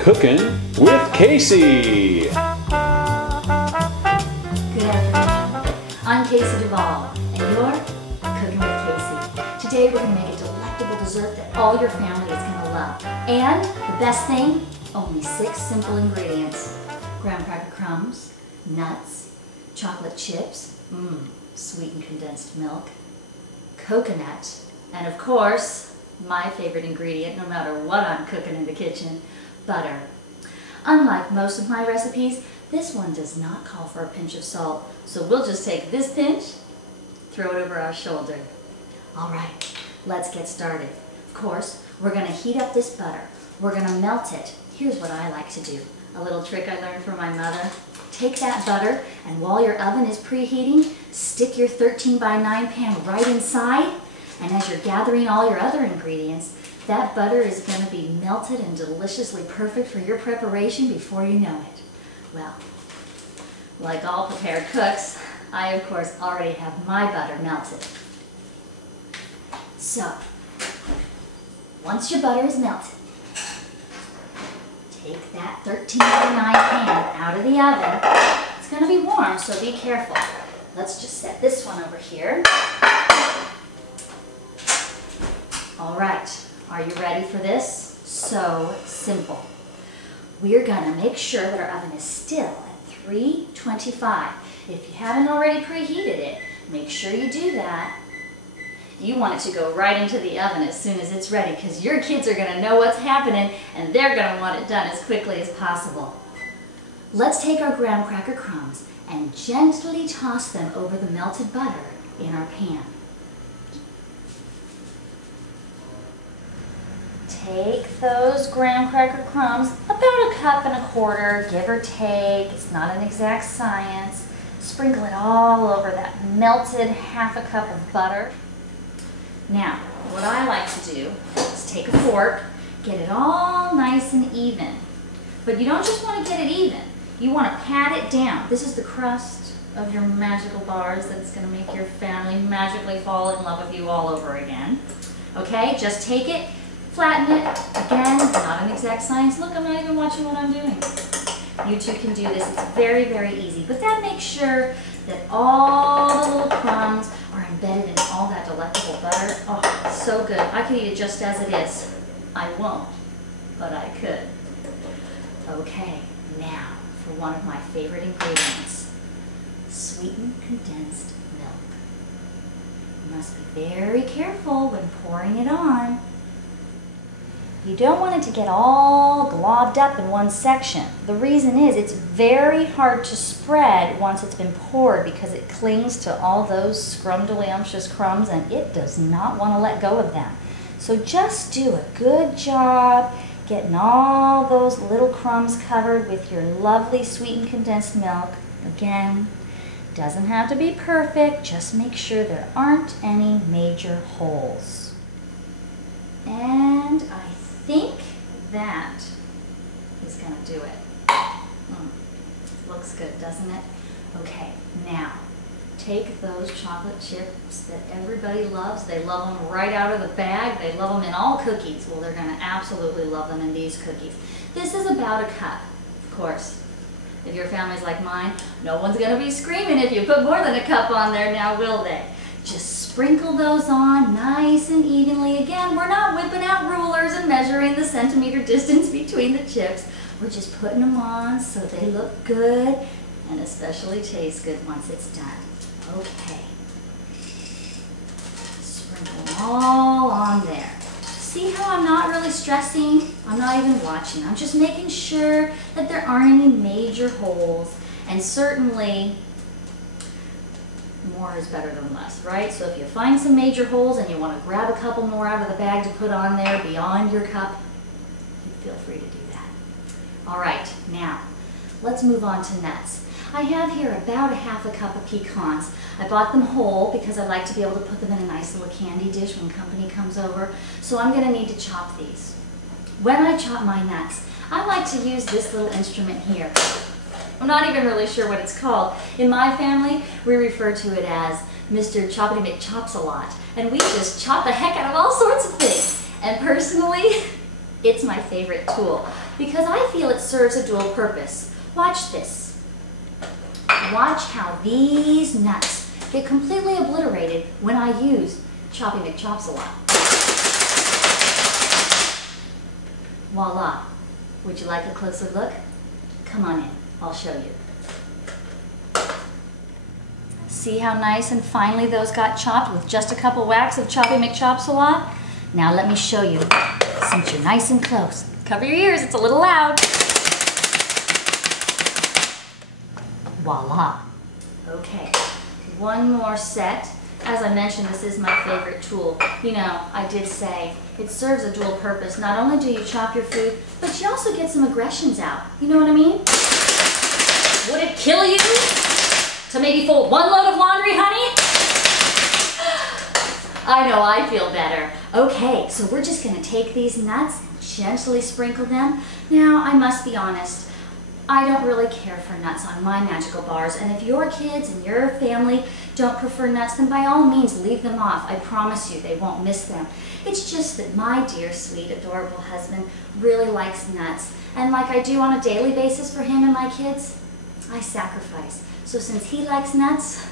Cooking with Casie. Good afternoon. I'm Casie.wmv, and you're Cooking with Casie. Today we're going to make a delectable dessert that all your family is going to love. And the best thing, only 6 simple ingredients. Graham cracker crumbs, nuts, chocolate chips, sweetened condensed milk, coconut, and of course, my favorite ingredient, no matter what I'm cooking in the kitchen, butter. Unlike most of my recipes, this one does not call for a pinch of salt, so we'll just take this pinch, throw it over our shoulder. All right, let's get started. Of course, we're going to heat up this butter. We're going to melt it. Here's what I like to do. A little trick I learned from my mother. Take that butter, and while your oven is preheating, stick your 13x9 pan right inside, and as you're gathering all your other ingredients, that butter is going to be melted and deliciously perfect for your preparation before you know it. Well, like all prepared cooks, I of course already have my butter melted. So, once your butter is melted, take that 13x9 pan out of the oven. It's going to be warm, so be careful. Let's just set this one over here. All right. Are you ready for this? So simple. We're going to make sure that our oven is still at 325. If you haven't already preheated it, make sure you do that. You want it to go right into the oven as soon as it's ready, because your kids are going to know what's happening and they're going to want it done as quickly as possible. Let's take our graham cracker crumbs and gently toss them over the melted butter in our pan. Take those graham cracker crumbs, about 1.25 cups, give or take. It's not an exact science. Sprinkle it all over that melted 1/2 cup of butter. Now, what I like to do is take a fork, get it all nice and even. But you don't just want to get it even. You want to pat it down. This is the crust of your magical bars that's going to make your family magically fall in love with you all over again. Okay, just take it. Flatten it. Again, not an exact science. Look, I'm not even watching what I'm doing. You too can do this. It's very, very easy. But that makes sure that all the little crumbs are embedded in all that delectable butter. Oh, it's so good. I could eat it just as it is. I won't, but I could. Okay, now for one of my favorite ingredients, sweetened condensed milk. You must be very careful when pouring it on. You don't want it to get all globbed up in one section. The reason is it's very hard to spread once it's been poured because it clings to all those scrumdiddlyumptious crumbs and it does not want to let go of them. So just do a good job getting all those little crumbs covered with your lovely sweetened condensed milk. Again, doesn't have to be perfect, just make sure there aren't any major holes. And I think that is going to do it. Looks good, doesn't it? Okay, now take those chocolate chips that everybody loves. They love them right out of the bag. They love them in all cookies. Well, they're going to absolutely love them in these cookies. This is about 1 cup, of course. If your family's like mine, no one's going to be screaming if you put more than 1 cup on there now, will they? Just sprinkle those on nice and evenly. Again, we're not whipping out rulers and measuring the centimeter distance between the chips. We're just putting them on so they look good and especially taste good once it's done. Okay. Sprinkle them all on there. See how I'm not really stressing? I'm not even watching. I'm just making sure that there aren't any major holes, and certainly more is better than less, right? So if you find some major holes and you want to grab a couple more out of the bag to put on there beyond your cup, you feel free to do that. All right, now let's move on to nuts. I have here about 1/2 cup of pecans. I bought them whole because I like to be able to put them in a nice little candy dish when company comes over. So I'm going to need to chop these. When I chop my nuts, I like to use this little instrument here. I'm not even really sure what it's called. In my family, we refer to it as Mr. Choppity McChops-a-lot, and we just chop the heck out of all sorts of things. And personally, it's my favorite tool. Because I feel it serves a dual purpose. Watch this. Watch how these nuts get completely obliterated when I use Choppy McChops a lot. Voila. Would you like a closer look? Come on in, I'll show you. See how nice and finely those got chopped with just a couple whacks of Choppy McChops a lot? Now let me show you, since you're nice and close. Cover your ears, it's a little loud. Voila. Okay, one more set. As I mentioned, this is my favorite tool. You know, I did say it serves a dual purpose. Not only do you chop your food, but you also get some aggressions out. You know what I mean? Would it kill you to maybe fold one load of laundry, honey? I know, I feel better. Okay, so we're just gonna take these nuts and gently sprinkle them. Now, I must be honest, I don't really care for nuts on my magical bars, and if your kids and your family don't prefer nuts, then by all means leave them off. I promise you they won't miss them. It's just that my dear, sweet, adorable husband really likes nuts, and like I do on a daily basis for him and my kids, I sacrifice. So since he likes nuts,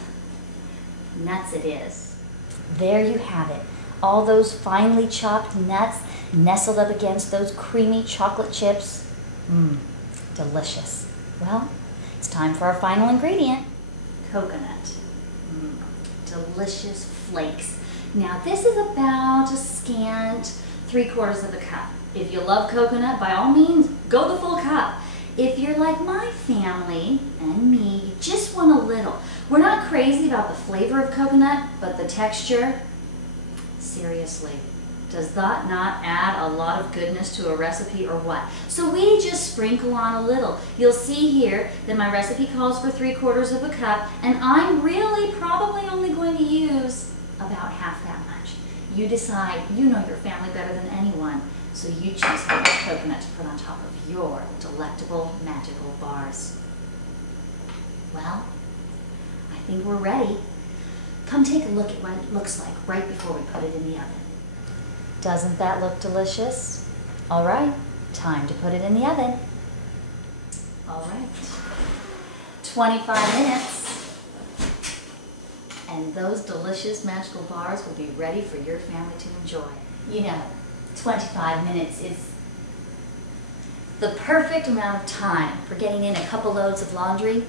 nuts it is. There you have it. All those finely chopped nuts nestled up against those creamy chocolate chips. Delicious. Well, it's time for our final ingredient, coconut. Delicious flakes. Now this is about a scant 3/4 of a cup. If you love coconut, by all means, go the full cup. If you're like my family and me, you just want a little. We're not crazy about the flavor of coconut, but the texture, seriously. Does that not add a lot of goodness to a recipe or what? So we just sprinkle on a little. You'll see here that my recipe calls for 3/4 of a cup, and I'm really probably only going to use about half that much. You decide, you know your family better than anyone, so you choose how much coconut to put on top of your delectable magical bars. Well, I think we're ready. Come take a look at what it looks like right before we put it in the oven. Doesn't that look delicious? All right, time to put it in the oven. All right, 25 minutes, and those delicious magical bars will be ready for your family to enjoy. You know, 25 minutes is the perfect amount of time for getting in a couple loads of laundry,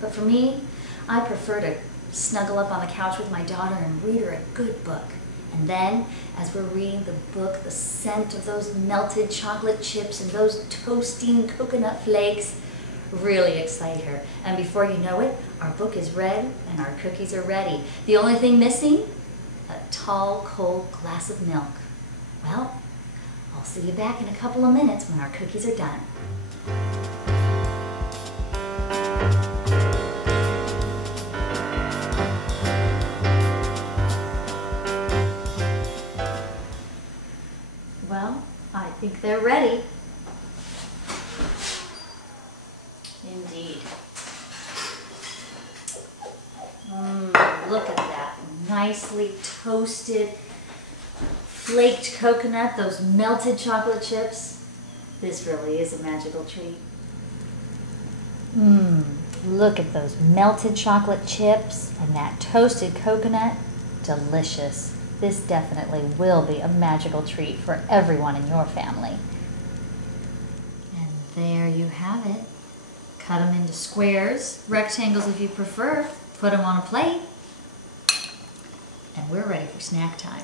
but for me, I prefer to snuggle up on the couch with my daughter and read her a good book. And then, as we're reading the book, the scent of those melted chocolate chips and those toasting coconut flakes really excite her. And before you know it, our book is read and our cookies are ready. The only thing missing? A tall, cold glass of milk. Well, I'll see you back in a couple of minutes when our cookies are done. Well, I think they're ready. Indeed. Look at that. Nicely toasted, flaked coconut, those melted chocolate chips. This really is a magical treat. Look at those melted chocolate chips and that toasted coconut. Delicious. This definitely will be a magical treat for everyone in your family. And there you have it. Cut them into squares, rectangles if you prefer. Put them on a plate. And we're ready for snack time.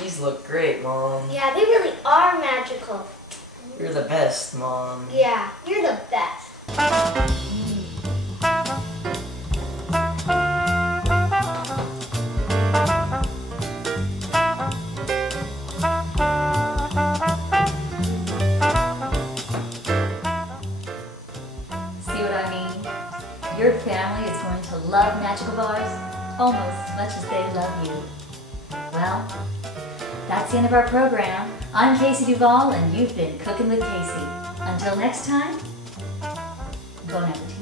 These look great, Mom. Yeah, they really are magical. You're the best, Mom. Yeah, you're the best. Your family is going to love magical bars almost as much as they love you. Well, that's the end of our program. I'm Casie Duvall, and you've been Cooking with Casie. Until next time, bon appetit.